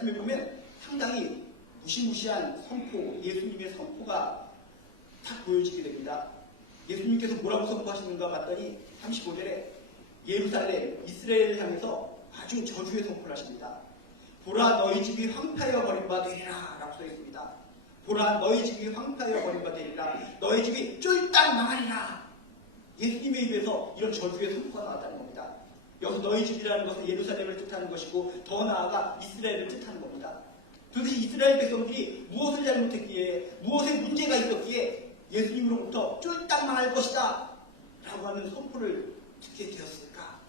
말씀에 보면 상당히 무시무시한 선포, 예수님의 선포가 딱 보여지게 됩니다. 예수님께서 뭐라고 선포하시는가 봤더니 35절에 예루살렘, 이스라엘을 향해서 아주 저주의 선포를 하십니다. 보라 너희 집이 황폐하여 버린 바 되리라 라고 써 있습니다. 보라 너희 집이 황폐하여 버린 바 되리라. 너희 집이 쫄딱 망하리라. 예수님의 입에서 이런 저주의 선포가 나왔다는 겁니다. 여기서 너희 집이라는 것은 예루살렘을 뜻하는 것이고 더 나아가 이스라엘을 뜻하는 겁니다. 도대체 이스라엘 백성들이 무엇을 잘못했기에, 무엇에 문제가 있었기에 예수님으로부터 쫄딱 망할 것이다 라고 하는 선포를 듣게 되었을까?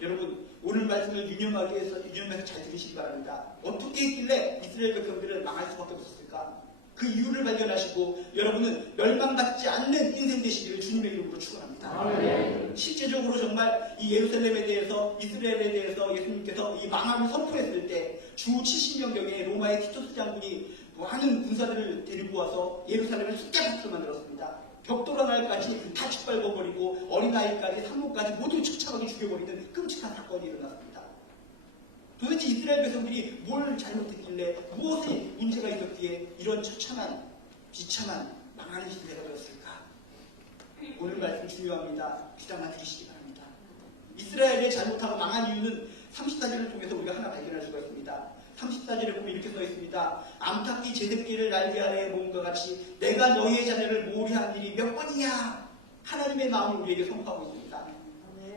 여러분, 오늘 말씀을 유념해서 잘 들으시기 바랍니다. 어떻게 했길래 이스라엘 백성들은 망할 수밖에 없었을까? 그 이유를 발견하시고 여러분은 멸망받지 않는 인생 되시기를 주님의 이름으로 축원합니다. 실제적으로 정말 이 예루살렘에 대해서, 이스라엘에 대해서 예수님께서 이 망함을 선포했을 때 주 70년경에 로마의 티토스 장군이 많은 군사들을 데리고 와서 예루살렘을 숫자밭으로 만들었습니다. 벽돌 하나까지 다 짓밟아버리고 어린아이까지 산모까지 모두 처참하게 죽여버리는 끔찍한 사건이 일어났습니다. 도대체 이스라엘 백성들이 뭘 잘못했길래, 무엇에 문제가 있었기에 이런 처참한, 비참한 망하는 시대가 되었을까? 오늘 말씀 중요합니다. 귀담아 들으시기 바랍니다. 이스라엘의 잘못하고 망한 이유는 34절을 통해서 우리가 하나 발견할 수가 있습니다. 34절에 보면 이렇게 써 있습니다. 암탉이 제새끼를 날개 아래에 모음과 같이 내가 너희의 자녀를 모으리한 일이 몇 번이냐? 하나님의 마음을 우리에게 선포하고 있습니다.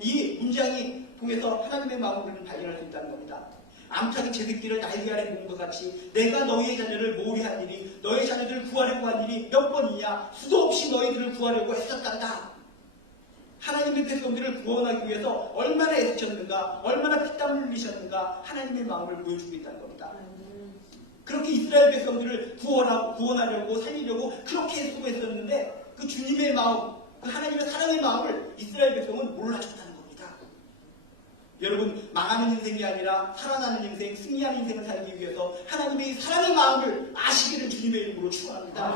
이 문장이 통해서 하나님의 마음을 발견할 수 있다는 겁니다. 암탉이 제새끼를 날개 아래 모은 것 같이 내가 너희의 자녀를 모으리한 일이, 너희 자녀들을 구하려고 한 일이 몇 번이냐? 수도 없이 너희들을 구하려고 했었단다. 하나님의 백성들을 구원하기 위해서 얼마나 애쓰셨는가, 얼마나 피땀 흘리셨는가 하나님의 마음을 보여주고 있다는 겁니다. 그렇게 이스라엘 백성들을 구원하려고 살리려고 그렇게 수고했었는데 그 주님의 마음, 그 하나님의 사랑의 마음을 이스라엘 백성은 몰라줬다는 겁니다. 여러분, 망하는 인생이 아니라 살아나는 인생, 승리하는 인생을 살기 위해서 하나님의 사랑의 마음을 아시기를 주님의 이름으로 축원합니다.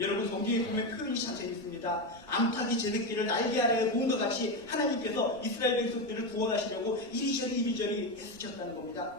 여러분, 성경에 보면 표현이 참 재밌습니다. 암탉이 제새끼를 날개 아래에 모은 것 같이 하나님께서 이스라엘 백성들을 구원하시려고 이리저리 애쓰셨다는 겁니다.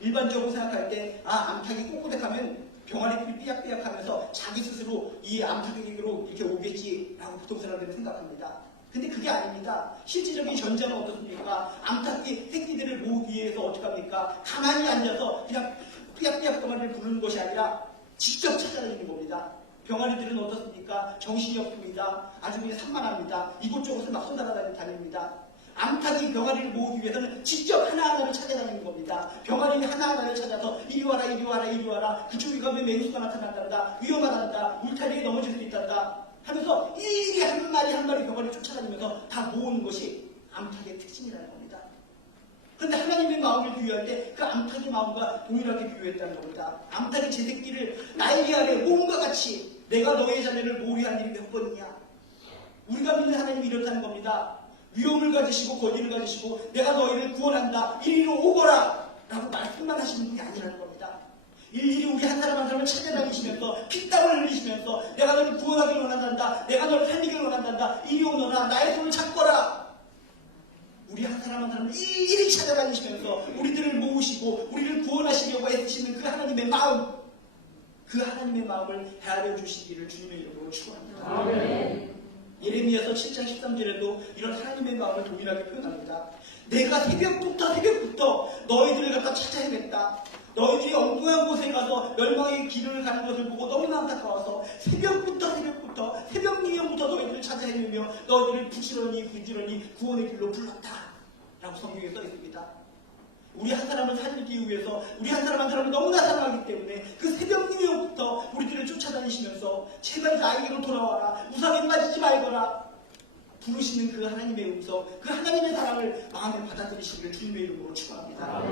일반적으로 생각할 때 암탉이 꼬꼬댁하면 병아리들이 삐약삐약하면서 자기 스스로 이 암탉에게로 이렇게 오겠지라고 보통 사람들은 생각합니다. 근데 그게 아닙니다. 실질적인 전장은 어떻습니까? 암탉이 새끼들을 모으기 위해서 어떡합니까? 가만히 앉아서 그냥 삐약삐약 병아리를 부르는 것이 아니라 직접 찾아다니는 겁니다. 병아리들은 어떻습니까? 정신이 없습니다. 아주 그냥 산만합니다. 이곳저곳을 막 쏟아다닙니다. 암탉이 병아리를 모으기 위해서는 직접 하나하나를 찾아다니는 겁니다. 병아리 하나하나를 찾아서 이리 와라 이리 와라 이리 와라, 그쪽에 가면 맹수가 나타난단다, 위험하단다, 울타리에 넘어질 수 있단다 하면서 일일이 한 마리 한 마리 병아리를 쫓아다니면서 다 모으는 것이 암탉의 특징이라는 겁니다. 그런데 하나님의 마음을 비유할 때 그 암탉의 마음과 동일하게 비유했다는 겁니다. 암탉이 제새끼를 날개 아래 모음과 같이 내가 너의 자녀를 모으리한 일이 몇 번이냐? 우리가 믿는 하나님이 이렇다는 겁니다. 위험을 가지시고 권위를 가지시고 내가 너희를 구원한다, 이리로 오거라 라고 말씀만 하시는 분이 아니라는 겁니다. 일일이 우리 한 사람 한 사람을 찾아다니시면서 피땀을 흘리시면서 내가 너를 구원하기를 원한단다, 내가 너를 살리기를 원한단다, 이리 오너라, 나의 손을 잡거라. 우리 한 사람 한 사람을 일일이 찾아다니시면서 우리들을 모으시고 우리를 구원하시려고 애쓰시는 그 하나님의 마음, 그 하나님의 마음을 헤아려 주시기를 주님의 이름으로 축원합니다. 예레미야서 7장 13절에도 이런 하나님의 마음을 동일하게 표현합니다. 내가 새벽부터 너희들을 갖다 찾아 헤맸다. 너희들이 엉뚱한 곳에 가서 멸망의 길을 가는 것을 보고 너무나 안타까워서 새벽부터 새벽 미명부터 너희들을 찾아 헤매며 너희들을 부지런히 구원의 길로 불렀다 라고 성경에 써 있습니다. 우리 한 사람을 살리기 위해서 우리 한 사람을 너무나 사랑하기 때문에 그 새벽 미명부터 우리들을 쫓아다니시면서 제발 나에게로 돌아와라, 우상에 빠지지 말거라 부르시는 그 하나님의 음성, 그 하나님의 사랑을 마음에 받아들이시기를 주님의 이름으로 축원합니다.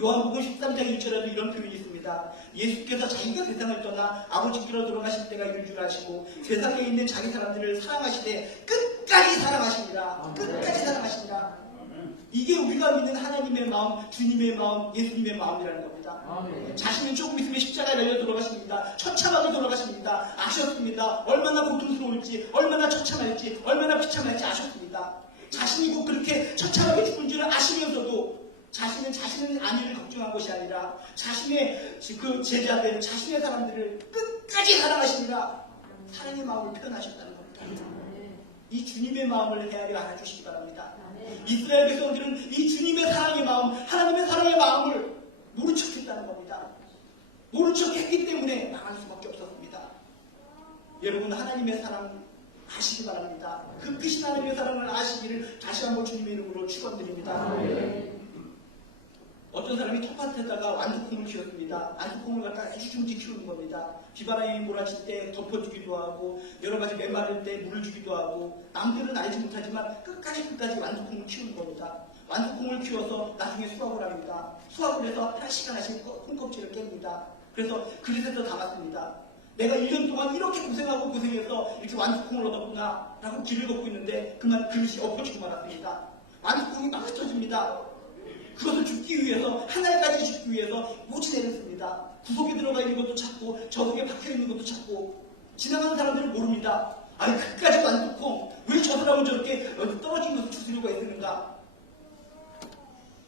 요한복음 13장 1절에도 이런 표현이 있습니다. 예수께서 자기가 세상을 떠나 아버지께로 돌아가실 때가 이를 줄 아시고 세상에 있는 자기 사람들을 사랑하시되 끝까지 사랑하십니다. 끝까지 사랑하십니다. 이게 우리가 믿는 하나님의 마음, 주님의 마음, 예수님의 마음이라는 겁니다. 자신은 조금 있으면 십자가에 달려 돌아가십니다. 처참하게 돌아가십니다. 아셨습니다. 얼마나 고통스러울지, 얼마나 처참할지, 얼마나 비참할지 아셨습니다. 자신이 곧 그렇게 처참하게 죽은 줄을 아시면서도 자신은 자신의 안위를 걱정한 것이 아니라 자신의 그 제자들, 자신의 사람들을 끝까지 사랑하십니다. 사랑의 마음을 표현하셨다는 겁니다. 이 주님의 마음을 헤아려 알아주시기 바랍니다. 이스라엘 백성들은 이 주님의 사랑의 마음, 하나님의 사랑의 마음을 모른 척했다는 겁니다. 모른 척했기 때문에 망할 수밖에 없었습니다. 여러분, 하나님의 사랑 아시기 바랍니다. 그 크신 하나님의 사랑을 아시기를 다시 한번 주님의 이름으로 축원드립니다. 어떤 사람이 텃밭에다가 완두콩을 키웠습니다. 완두콩을 갖다가 애지중지 키우는 겁니다. 비바람이 몰아칠 때 덮어주기도 하고 여러 가지 메마를 때 물을 주기도 하고 남들은 알지 못하지만 끝까지 완두콩을 키우는 겁니다. 완두콩을 키워서 나중에 수확을 합니다. 수확을 해서 하나씩 콩껍질을 깹니다. 그래서 그릇에서 담았습니다. 내가 1년 동안 이렇게 고생해서 이렇게 완두콩을 얻었구나 라고 길을 걷고 있는데 그만 그릇이 엎어지고 말았습니다. 완두콩이 막 흩어집니다. 그것을 줍기 위해서, 하나까지 줍기 위해서 모진애를 씁니다. 구석에 들어가 있는 것도 찾고 저속에 박혀 있는 것도 찾고 지나가는 사람들은 모릅니다. 아니, 끝까지 완두콩, 왜 저 사람은 저렇게 떨어진 것을 주스려고 애쓰는가?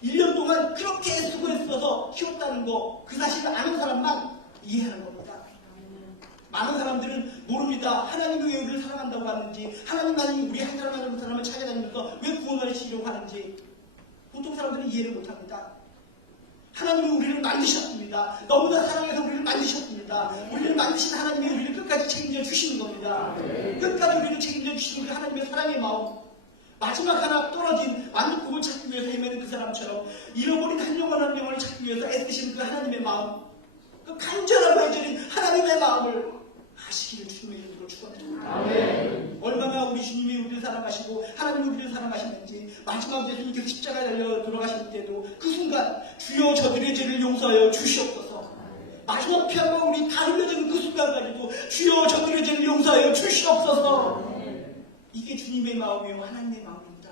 1년 동안 그렇게 수고했어서 키웠다는 거, 그 사실을 아는 사람만 이해하는 겁니다. 많은 사람들은 모릅니다. 하나님이 왜 우리를 사랑한다고 하는지, 하나님만이 우리 한 사람 한 사람을 찾아다니면서 왜 구원을 시려고 하는지 보통 사람들은 이해를 못합니다. 하나님이 우리를 만드셨습니다. 너무나 사랑해서 우리를 만드셨습니다. 우리를 만드신 하나님이 우리를 끝까지 책임져 주시는 겁니다. 끝까지 우리를 책임져 주시는 그 하나님의 사랑의 마음, 마지막 하나 떨어진 완두콩을 찾기 위해서 헤매는 그 사람처럼 잃어버린 한 영혼 한 영혼을 찾기 위해서 애쓰시는 그 하나님의 마음, 그 간절하고 애절인 하나님의 마음을 아시기를 주님의 이름으로 축원드립니다. 얼마나 우리 주님이 우리를 사랑하시고 하나님이 우리를 사랑하시는지 마지막 예수님께서 십자가에 달려 돌아가실 때도 그 순간 주여 저들의 죄를 용서하여 주시옵소서. 마지막 피 한 방울이 다 흘려지는 그 순간까지도 주여 저들의 죄를 용서하여 주시옵소서. 이게 주님의 마음이요 하나님의 마음입니다.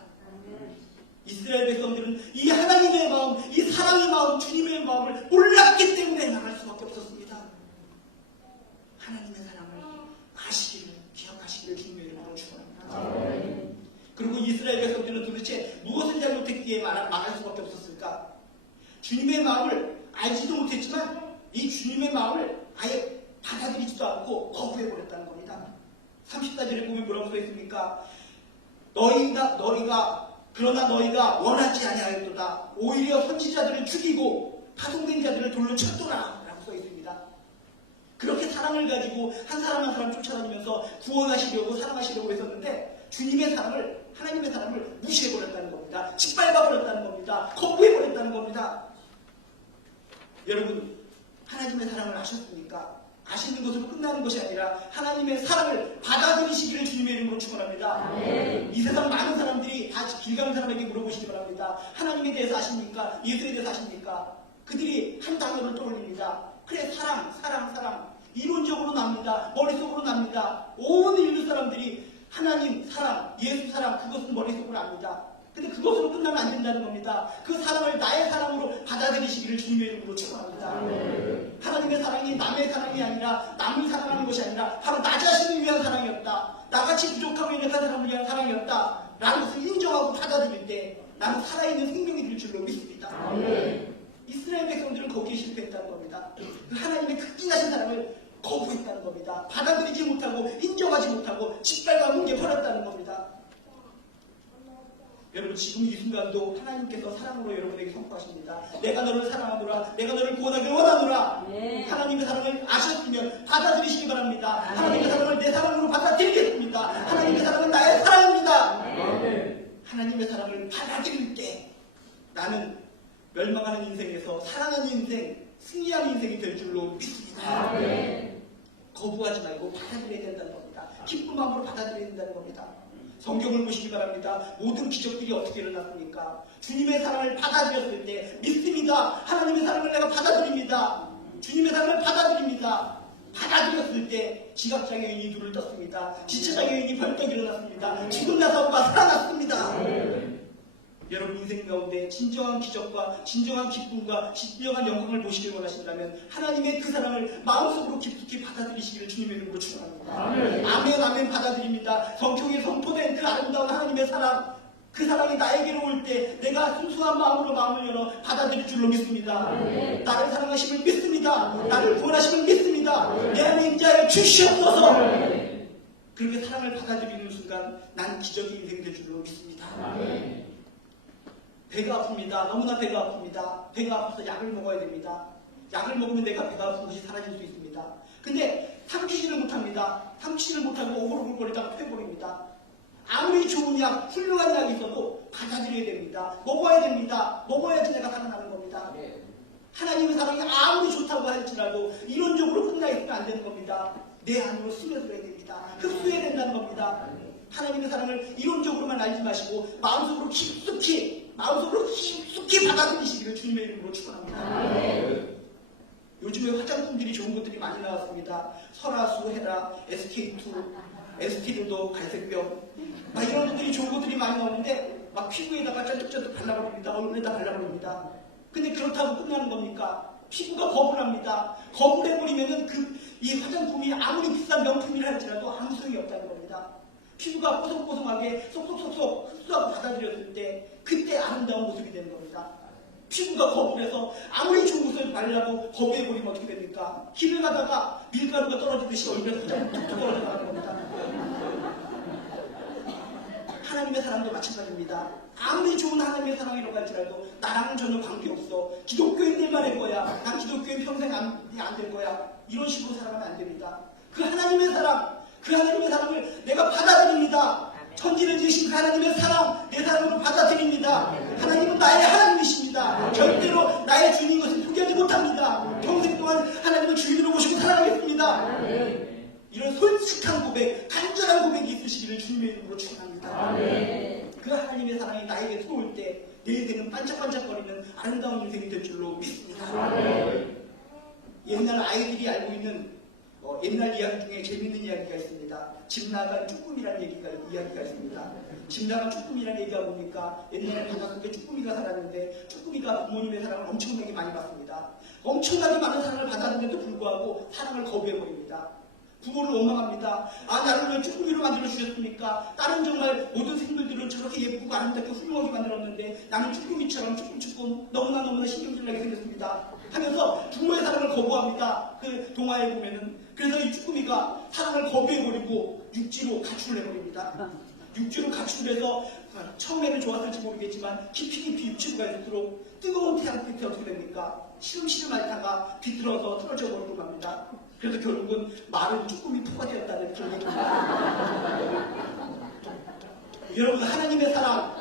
이스라엘 백성들은 이 하나님의 마음, 이 사랑의 마음, 주님의 마음을 몰랐기 때문에 나갈 수밖에 없었습니다. 하나님의 사랑을 아시기를, 기억하시기를 주님의 이름으로 축원합니다. 그리고 이스라엘 백성들은 도대체 무엇을 잘못했기에 망할 수밖에 없었을까? 주님의 마음을 알지도 못했지만 이 주님의 마음을 아예 받아들이지도 않고 거부해버렸다는 겁니다. 34절에 보면 뭐라고 써있습니까? 그러나 너희가 원하지 아니하였도다. 오히려 선지자들을 죽이고 파송된 자들을 돌로 쳤더라 라고 써있습니다. 그렇게 사랑을 가지고 한 사람 한 사람 쫓아다니면서 구원하시려고 사랑하시려고 했었는데 주님의 사랑을, 하나님의 사랑을 무시해버렸다는 겁니다. 짓밟아버렸다는 겁니다. 거부해버렸다는 겁니다. 여러분, 하나님의 사랑을 아셨습니까? 아시는 것으로 끝나는 것이 아니라 하나님의 사랑을 받아들이시기를 주님의 이름으로 축원합니다. 이 세상 많은 사람들이 다 길 가는 사람에게 물어보시기 바랍니다. 하나님에 대해서 아십니까? 예수에 대해서 아십니까? 그들이 한 단어를 떠올립니다. 그래, 사랑. 이론적으로 납니다. 머릿속으로 납니다. 온 인류 사람들이 하나님 사랑, 예수 사랑, 그것은 머릿속으로 압니다. 근데 그것으로 끝나면 안 된다는 겁니다. 그 사랑을 나의 사랑으로 받아들이시기를 주님의 이름으로 축원합니다. 하나님의 사랑이 남의 사랑이 아니라 남을 사랑하는 것이 아니라 바로 나 자신을 위한 사랑이었다. 나같이 부족하고 있는 사람을 위한 사랑이었다. 라는 것을 인정하고 받아들일 때 나는 살아있는 생명이 될 줄로 믿습니다. 이스라엘 백성들은 거기에 실패했다는 겁니다. 하나님의 극진하신 사랑을 거부했다는 겁니다. 받아들이지 못하고 인정하지 못하고 짓밟아 뭉개버렸다는 겁니다. 여러분, 지금 이 순간도 하나님께서 사랑으로 여러분에게 선포하십니다. 내가 너를 사랑하노라. 내가 너를 구원하길 원하노라. 하나님의 사랑을 아셨으면 받아들이시기 바랍니다. 하나님의 사랑을 내 사랑으로 받아들이겠습니다. 하나님의 사랑은 나의 사랑입니다. 하나님의 사랑을 받아들일 때 나는 멸망하는 인생에서 사랑하는 인생, 승리하는 인생이 될 줄로 믿습니다. 거부하지 말고 받아들여야 된다는 겁니다. 기쁜 마음으로 받아들여야 된다는 겁니다. 성경을 보시기 바랍니다. 모든 기적들이 어떻게 일어났습니까? 주님의 사랑을 받아들였을 때 믿습니다. 하나님의 사랑을 내가 받아들입니다. 주님의 사랑을 받아들입니다. 받아들였을 때 지각장애인이 눈을 떴습니다. 지체장애인이 벌떡 일어났습니다. 죽은 나사오가 살아났습니다. 여러분 인생 가운데 진정한 기적과 진정한 기쁨과 진정한 영광을 보시길 원하신다면 하나님의 그 사랑을 마음속으로 깊숙이 받아들이시기를 주님의 이름으로 축원합니다. 아멘 받아들입니다. 성경에 선포된 그 아름다운 하나님의 사랑, 그 사랑이 나에게로 올 때 내가 순수한 마음으로 마음을 열어 받아들일 줄로 믿습니다. 나를 사랑하심을 믿습니다. 나를 구원하심을 믿습니다. 내 안에 인자하여 주시옵소서. 그렇게 사랑을 받아들이는 순간 난 기적의 인생이 될 줄로 믿습니다. 배가 아픕니다. 너무나 배가 아픕니다. 배가 아파서 약을 먹어야 됩니다. 약을 먹으면 내가 배가 아픈 것이 사라질 수 있습니다. 근데 삼키지를 못합니다. 삼키지를 못하고 오글오글거리다가 토해버립니다. 아무리 좋은 약, 훌륭한 약이 있어도 받아들여야 됩니다. 먹어야 됩니다. 먹어야지 내가 살아나는 겁니다. 하나님의 사랑이 아무리 좋다고 할지라도 이론적으로 끝나 있으면 안 되는 겁니다. 내 안으로 스며들어야 됩니다. 흡수해야 된다는 겁니다. 하나님의 사랑을 이론적으로만 알지 마시고 마음속으로 깊숙이 받아들이시기를 주님의 이름으로 축원합니다. 요즘에 화장품들이 좋은 것들이 많이 나왔습니다. 설화수, 헤라, SK2, 에스티르도, 갈색병 막 이런 것들이 좋은 것들이 많이 나오는데 막 피부에다가 쫀득쫀득 발라버립니다. 얼굴에다 발라버립니다. 근데 그렇다고 끝나는 겁니까? 피부가 거부합니다. 거부해버리면은 이 화장품이 아무리 비싼 명품이라 할지라도 아무 소용이 없다는 겁니다. 피부가 뽀송뽀송하게 쏙쏙쏙쏙 흡수하고 받아들였을 때 그때 아름다운 모습이 되는 겁니다. 피부가 거부해서 아무리 좋은 것을 바르려고 거부해버리면 어떻게 됩니까? 길을 가다가 밀가루가 떨어지듯이 얼굴에서 그냥 툭툭 떨어져 나가는 겁니다. 하나님의 사랑도 마찬가지입니다. 아무리 좋은 하나님의 사랑이라고 할지라도 나랑은 전혀 관계없어. 기독교인들만 할 거야. 난 기독교인 평생 안 될 거야. 이런 식으로 살아가면 안 됩니다. 그 하나님의 사랑을 내가 받아들입니다. 천지를 지으신 그 하나님의 사랑, 내 사랑으로 받아들입니다. 하나님은 나의 하나님이십니다. 절대로 나의 주인인 것을 포기하지 못합니다. 평생 동안 하나님을 주인으로 모시고 살아가겠습니다. 이런 솔직한 고백, 간절한 고백이 있으시기를 주님의 이름으로 축원합니다. 그 하나님의 사랑이 나에게 들어올 때 내 인생은 반짝반짝거리는 아름다운 인생이 될 줄로 믿습니다. 옛날 아이들이 알고 있는 옛날 이야기 중에 재밌는 이야기가 있습니다. 집 나간 쭈꾸미라는 이야기가 있습니다. 집 나간 쭈꾸미라는 얘기가 뭡니까? 옛날에 바닷속에 쭈꾸미가 살았는데 쭈꾸미가 부모님의 사랑을 엄청나게 많이 받습니다. 엄청나게 많은 사랑을 받았는데도 불구하고 사랑을 거부해버립니다. 부모를 원망합니다. 나를 왜 쭈꾸미로 만들어주셨습니까? 다른 정말 모든 생물들은 저렇게 예쁘고 아름답게 훌륭하게 만들었는데 나는 쭈꾸미처럼 쭈꾸미 너무나 신경질나게 생겼습니다. 하면서 부모의 사랑을 거부합니다. 그 동화에 보면은. 그래서 이 쭈꾸미가 사랑을 거부해버리고 육지로 가출을 해버립니다. 육지로 가출해서 처음에는 좋았을지 모르겠지만 깊이 육지로 갈수록 뜨거운 태양 끝에 어떻게 됩니까? 시름시름 앓다가 비틀어서 틀어져 버리고 맙니다. 그래서 결국은 마른 쭈꾸미 포가 되었다는 그런 얘기입니다. 여러분, 하나님의 사랑,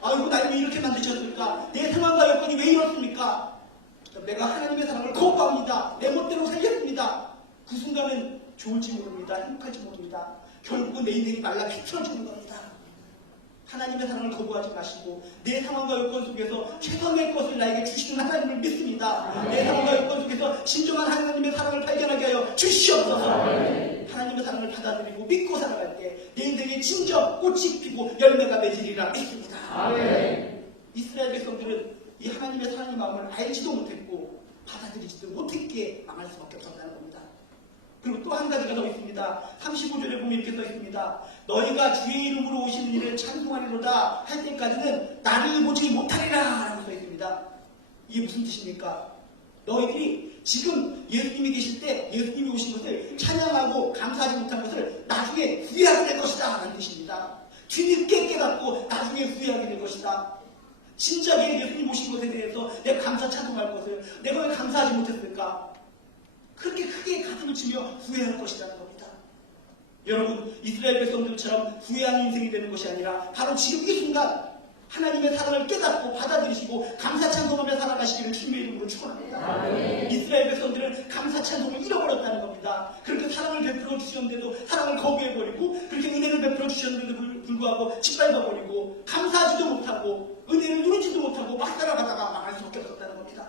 아이고 나를 왜 이렇게 만드셨을까? 내 상황과 여건이 왜 이렇습니까? 내가 하나님의 사랑을 거부합니다. 내 멋대로 살겠습니다. 그 순간은 좋을지 모릅니다. 행복할지 모릅니다. 결국은 내 인생이 말라 비틀어지는 겁니다. 하나님의 사랑을 거부하지 마시고 내 상황과 여건 속에서 최선의 것을 나에게 주시는 하나님을 믿습니다. 내 상황과 여건 속에서 진정한 하나님의 사랑을 발견하게 하여 주시옵소서. 하나님의 사랑을 받아들이고 믿고 살아갈 때 내 인생에 진정 꽃이 피고 열매가 맺으리라 믿습니다. 이스라엘 백성들은 이 하나님의 사랑의 마음을 알지도 못했고 받아들이지도 못했기에 망할 수밖에 없었다는 겁니다. 그리고 또 한 가지가 더 있습니다. 35절에 보면 이렇게 써 있습니다. 너희가 주의 이름으로 오시는 이를 찬송하리로다 할 때까지는 나를 보지 못하리라 라고 써 있습니다. 이게 무슨 뜻입니까? 너희들이 지금 예수님이 계실 때 예수님이 오신 것을 찬양하고 감사하지 못한 것을 나중에 후회하게 될 것이다 라는 뜻입니다. 뒤늦게 깨닫고 나중에 후회하게 될 것이다. 진작에 예수님 오신 것에 대해서 내가 감사 찬송할 것을 내가 왜 감사하지 못했을까? 그렇게 크게 가슴을 치며 후회할 것이라는 겁니다. 여러분, 이스라엘 백성들처럼 후회하는 인생이 되는 것이 아니라 바로 지금 이 순간 하나님의 사랑을 깨닫고 받아들이시고 감사 찬송하며 살아가시기를 주님의 이름으로 축원합니다. 이스라엘 백성들은 감사 찬송을 잃어버렸다는 겁니다. 그렇게 사랑을 베풀어 주셨는데도 사랑을 거부해버리고 그렇게 은혜를 베풀어 주셨는데도 불구하고 짓밟아버리고 감사하지도 못하고 은혜를 누리지도 못하고 막 살아가다가 망할 수밖에 없었다는 겁니다.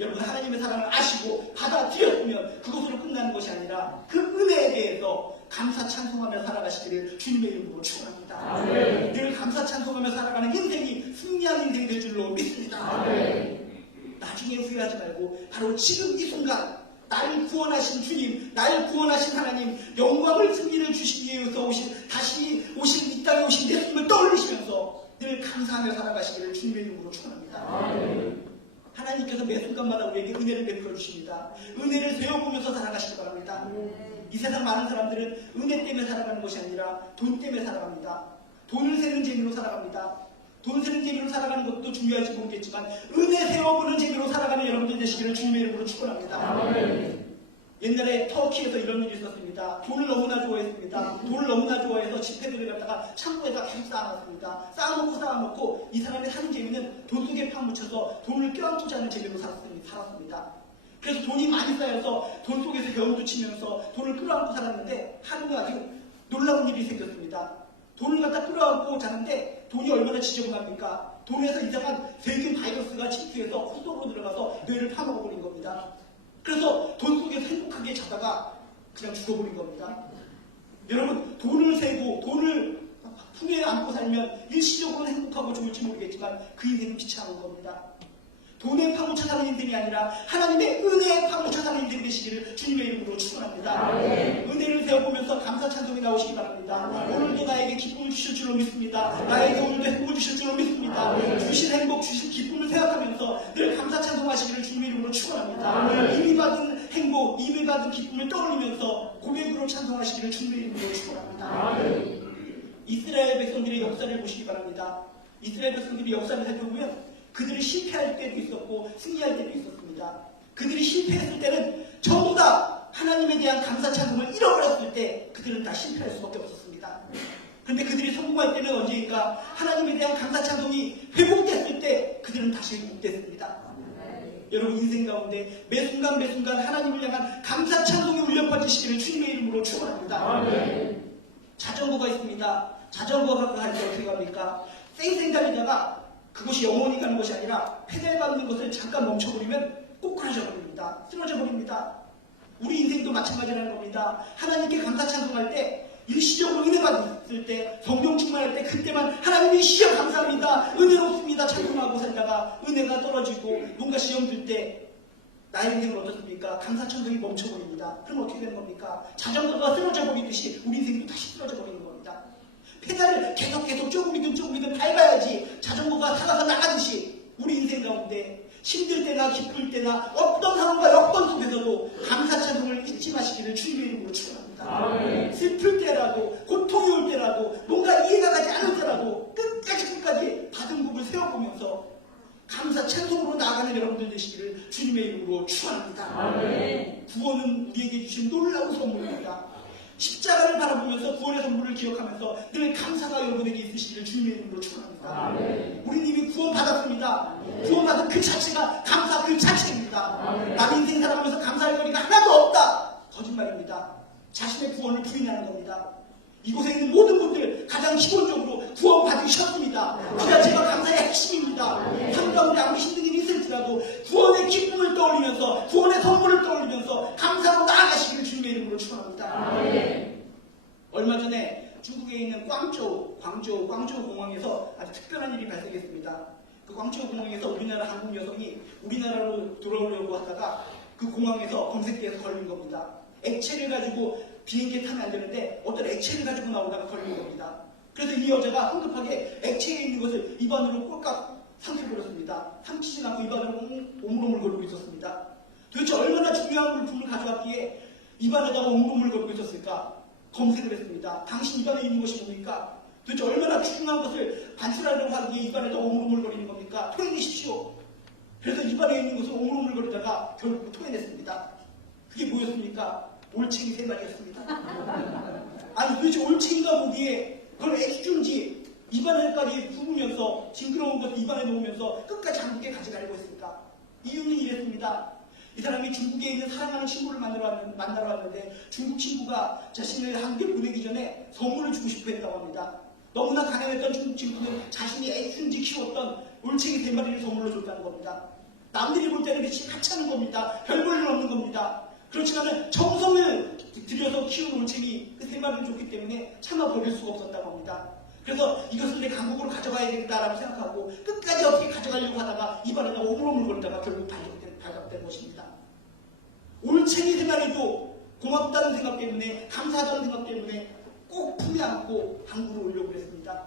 여러분, 하나님의 사랑을 아시고 받아들였으면 그것으로 끝나는 것이 아니라 그 은혜에 대해서 감사 찬송하며 살아가시기를 주님의 이름으로 축원합니다. 늘 감사 찬송하며 살아가는 인생이 승리한 인생이 될 줄로 믿습니다. 나중에 후회하지 말고 바로 지금 이 순간 나를 구원하신 주님, 나를 구원하신 하나님, 영광을 승리를 주시기 위해서 다시 오신 이 땅에 오신 예수님을 떠올리시면서 늘 감사하며 살아가시기를 주님의 이름으로 축원합니다. 하나님께서 매 순간마다 우리에게 은혜를 베풀어 주십니다. 은혜를 되어보면서 살아가시기 바랍니다. 이 세상 많은 사람들은 은혜 때문에 살아가는 것이 아니라 돈 때문에 살아갑니다. 돈을 세는 재미로 살아갑니다. 돈 세는 재미로 살아가는 것도 중요할지 모르겠지만 은혜 세워보는 재미로 살아가는 여러분들 되시기를 주님의 이름으로 축원합니다. 옛날에 터키에서 이런 일이 있었습니다. 돈을 너무나 좋아했습니다. 돈을 너무나 좋아해서 지폐들을 갖다가 창고에다 계속 쌓아놨습니다. 쌓아놓고 이 사람의 사는 재미는 돈 속에 파묻혀서 돈을 껴안고자 하는 재미로 살았습니다. 그래서 돈이 많이 쌓여서 돈 속에서 겨우도 치면서 돈을 끌어안고 살았는데 하루는 아주 놀라운 일이 생겼습니다. 돈을 갖다 끌어안고 자는데 돈이 얼마나 지저분합니까? 돈에서 이상한 세균 바이러스가 침투해서 후속으로 들어가서 뇌를 파먹어버린 겁니다. 그래서 돈 속에서 행복하게 자다가 그냥 죽어버린 겁니다. 여러분, 돈을 세고 돈을 품에 안고 살면 일시적으로는 행복하고 좋을지 모르겠지만 그 인생은 비참한 겁니다. 돈에 파묻혀 사는 인생이 아니라 하나님의 은혜에 파묻혀 사는 인생 되시기를 주님의 이름으로 축원합니다. 은혜를 세워보면서 감사 찬송이 나오시기 바랍니다. 오늘도 나에게 기쁨을 주실 줄로 믿습니다. 나에게 오늘도 행복을 주실 줄로 믿습니다. 주신 행복, 주신 기쁨을 생각하면서 늘 감사 찬송하시기를 주님의 이름으로 축원합니다. 이미 받은 행복, 이미 받은 기쁨을 떠올리면서 고백으로 찬송하시기를 주님의 이름으로 축원합니다. 이스라엘 백성들의 역사를 보시기 바랍니다. 이스라엘 백성들의 역사를 살펴보면 그들이 실패할 때도 있었고 승리할 때도 있었습니다. 그들이 실패했을 때는 전부 다 하나님에 대한 감사 찬송을 잃어버렸을 때 그들은 다 실패할 수밖에 없었습니다. 그런데 그들이 성공할 때는 언제인가 하나님에 대한 감사 찬송이 회복됐을 때 그들은 다시 회복됐습니다. 여러분, 인생 가운데 매 순간 하나님을 향한 감사 찬송이 울려 퍼지시기를 주님의 이름으로 축원합니다. 자전거가 있습니다. 자전거가 갈 때 어떻게 합니까? 쌩쌩 달리다가 그것이 영원히 가는 것이 아니라 페달 밟는 것을 잠깐 멈춰버리면 꼬꾸라져 버립니다. 쓰러져 버립니다. 우리 인생도 마찬가지라는 겁니다. 하나님께 감사 찬송할 때, 일시적으로 은혜 받을 때, 성령 충만할 때, 그때만 하나님이 시여 감사합니다, 은혜롭습니다 찬송하고 살다가 은혜가 떨어지고 뭔가 시험 들 때 나의 인생은 어떻습니까? 감사 찬송이 멈춰버립니다. 그럼 어떻게 되는 겁니까? 자전거가 쓰러져 버리듯이 우리 인생도 다시 쓰러져 버리는 겁니다. 페달을 계속 조금이든 밟아야지 자전거가 살아서 나가듯이 우리 인생 가운데 힘들 때나 기쁠 때나 어떤 상황과 여건 속에서도 감사 찬송을 잊지 마시기를 주님의 이름으로 축원합니다. 슬플 때라도, 고통이 올 때라도, 뭔가 이해가 가지 않을 때라도 끝까지 받은 복을 세워보면서 감사 찬송으로 나아가는 여러분들 되시기를 주님의 이름으로 축원합니다. 구원은 우리에게 주신 놀라운 선물입니다. 십자가를 바라보면서 구원의 선물을 기억하면서 늘 감사가 여러분에게 있으시기를 주님의 이름으로 축원합니다. 우리는 이미 구원받았습니다. 구원받은 그 자체가 감사 그 자체입니다. 남의 인생 살아가면서 감사할 거리가 하나도 없다. 거짓말입니다. 자신의 구원을 부인하는 겁니다. 이곳에 있는 모든 분들 가장 기본적으로 구원받으셨습니다. 그 자체가 감사의 핵심입니다. 삶 가운데 아무리 힘든 일이 있을지라도 구원의 기쁨을 떠올리면서 구원의 선물을 떠올리면서 감사로 나아가시기를 주님의 이름으로 축원합니다. 얼마 전에 중국에 있는 광저우 공항에서 아주 특별한 일이 발생했습니다. 그 광저우 공항에서 우리나라 한국 여성이 우리나라로 들어오려고 하다가 그 공항에서 검색대에서 걸린 겁니다. 액체를 가지고 비행기에 타면 안 되는데 어떤 액체를 가지고 나오다가 걸린 겁니다. 그래서 이 여자가 황급하게 액체에 있는 것을 입안으로 꼴깍 삼켜버렸습니다. 삼키지 않고 입안으로 오물오물 걸고 있었습니다. 도대체 얼마나 중요한 물품을 가져왔기에 입안에다가 오물오물 걸고 있었을까? 검색을 했습니다. 당신 입안에 있는 것이 뭡니까? 도대체 얼마나 중요한 것을 반출하려고 하기에 입안에다 오물오물 거리는 겁니까? 토해내십시오. 그래서 입안에 있는 것을 오물오물 거리다가 결국 토해냈습니다. 그게 뭐였습니까? 올챙이 3마리였습니다. 아니 도대체 올챙이가 보기에 그걸 액준지 입안에까지 부으면서 징그러운 것을 입안에 놓으면서 끝까지 한국에 가져가려고 했습니까? 이유는 이랬습니다. 이 사람이 중국에 있는 사랑하는 친구를 만나러 왔는데 중국 친구가 자신을 한국에 보내기 전에 선물을 주고 싶어 했다고 합니다. 너무나 가난했던 중국 친구는 자신이 액준지 키웠던 올챙이 3마리를 선물로 줬다는 겁니다. 남들이 볼 때는 그렇지 하찮은 겁니다. 별 볼 일 없는 겁니다. 그렇지만 정성을 들여서 키운 올챙이 그 3마리를 줬기 때문에 차마 버릴 수가 없었다고 합니다. 그래서 이것을 내 강국으로 가져가야겠다라고 생각하고 끝까지 어떻게 가져가려고 하다가 입안에다 오물오물 거리다가 결국 발각된 것입니다. 올챙이 생활에도 고맙다는 생각 때문에, 감사하다는 생각 때문에 꼭 품에 안고 항구로 오려고 그랬습니다.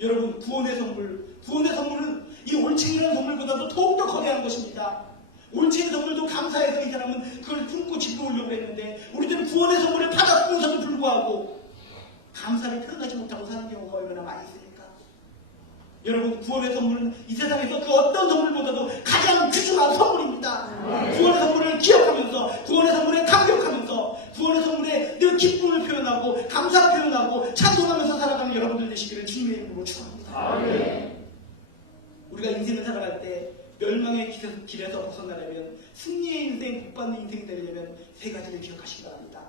여러분, 구원의 선물은 이 올챙이라는 선물보다도 더욱더 거대한 것입니다. 올챙이 선물도 감사해서 이 사람은 그걸 품고 집으로 오려고 했는데, 우리들은 구원의 선물을 받았으면서도 불구하고 감사를 표현하지 못하고 사는 경우가 얼마나 많이 있습니까? 여러분, 구원의 선물은 이 세상에서 그 어떤 선물보다도 가장 귀중한 선물입니다. 구원의 선물을 기억하면서, 구원의 선물에 감격하면서, 구원의 선물에 늘 기쁨을 표현하고 감사 표현하고 찬송하면서 살아가는 여러분들 되시기를 주님의 이름으로 축원합니다. 우리가 인생을 살아갈 때 멸망의 길에서 벗어나려면, 승리의 인생, 복받는 인생이 되려면 세 가지를 기억하시기 바랍니다.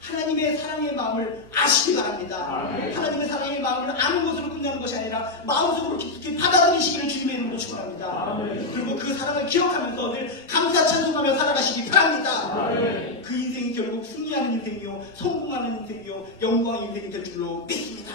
하나님의 사랑의 마음을 아시기 바랍니다. 하나님의 사랑의 마음을 아는 것으로 끝나는 것이 아니라 마음속으로 깊이 받아들이시기를 주님의 이름으로 축원합니다. 그리고 그 사랑을 기억하면서 늘 감사 찬송하며 살아가시기 바랍니다. 그 인생이 결국 승리하는 인생이요, 성공하는 인생이요, 영광의 인생이 될 줄로 믿습니다.